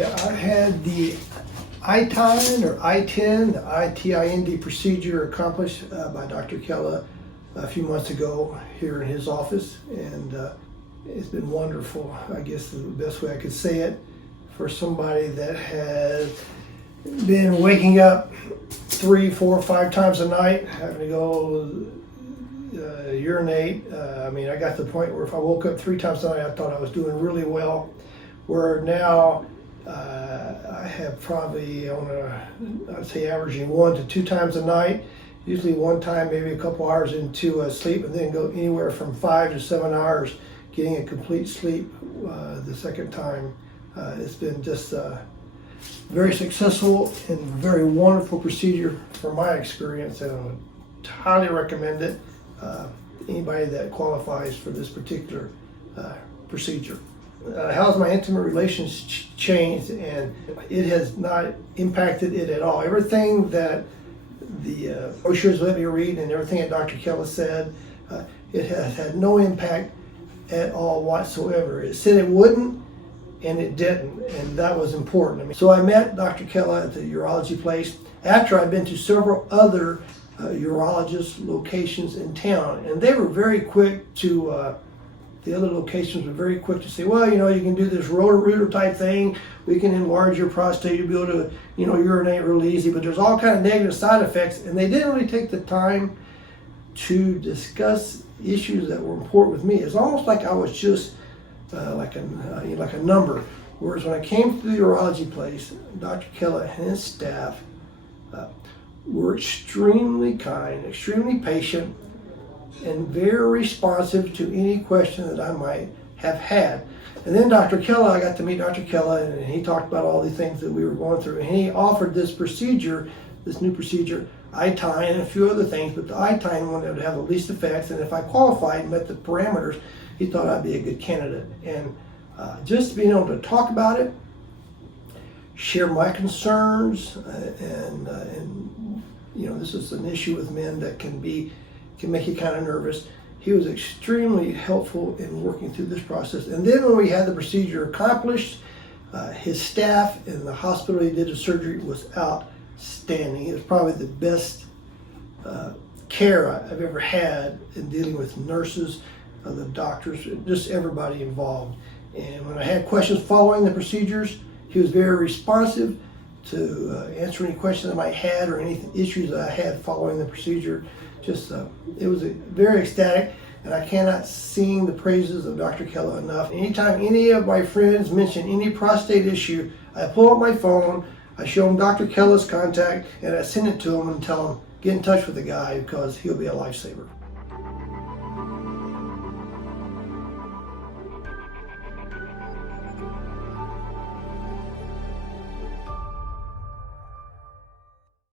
Okay, I had the iTind or iTind, the I-T-I-N-D procedure accomplished by Dr. Kella a few months ago here in his office, and it's been wonderful. I guess is the best way I could say it for somebody that has been waking up 3, 4, 5 times a night, having to go urinate. I mean, I got to the point where if I woke up 3 times a night, I thought I was doing really well. Where now I have probably I'd say averaging 1 to 2 times a night. Usually one time, maybe a couple hours into sleep, and then go anywhere from 5 to 7 hours getting a complete sleep the second time. It's been just very successful and very wonderful procedure from my experience, and I would highly recommend it. Anybody that qualifies for this particular procedure. How's my intimate relations changed? And it has not impacted it at all. Everything that the brochures let me read and everything that Dr. Kella said, it has had no impact at all whatsoever. It said it wouldn't, and it didn't, and that was important to me. So I met Dr. Kella at the Urology Place after I'd been to several other urologist locations in town, and they were very quick to the other locations were very quick to say, well, you know, you can do this rotor type thing, we can enlarge your prostate, you'll be able to, you know, urinate really easy, but there's all kind of negative side effects, and they didn't really take the time to discuss issues that were important with me. It's almost like I was just like a number. Whereas when I came to the Urology Place, Dr. Kella and his staff were extremely kind, extremely patient, and very responsive to any question that I might have had. And then Dr. Kella, I got to meet Dr. Kella, and he talked about all the things that we were going through. And he offered this procedure, this new procedure, iTind, and a few other things, but the iTind one that would have the least effects. And if I qualified and met the parameters, he thought I'd be a good candidate. And just being able to talk about it, share my concerns, and you know, this is an issue with men that can make you kind of nervous. He was extremely helpful in working through this process. And then when we had the procedure accomplished, his staff in the hospital he did the surgery was outstanding. It was probably the best care I've ever had in dealing with nurses, the doctors, just everybody involved. And when I had questions following the procedures, he was very responsive to answer any questions I might have or any issues that I had following the procedure. Just it was very ecstatic, and I cannot sing the praises of Dr. Kella enough. Anytime any of my friends mention any prostate issue, I pull up my phone, I show them Dr. Kella's contact, and I send it to them and tell them, get in touch with the guy because he'll be a lifesaver.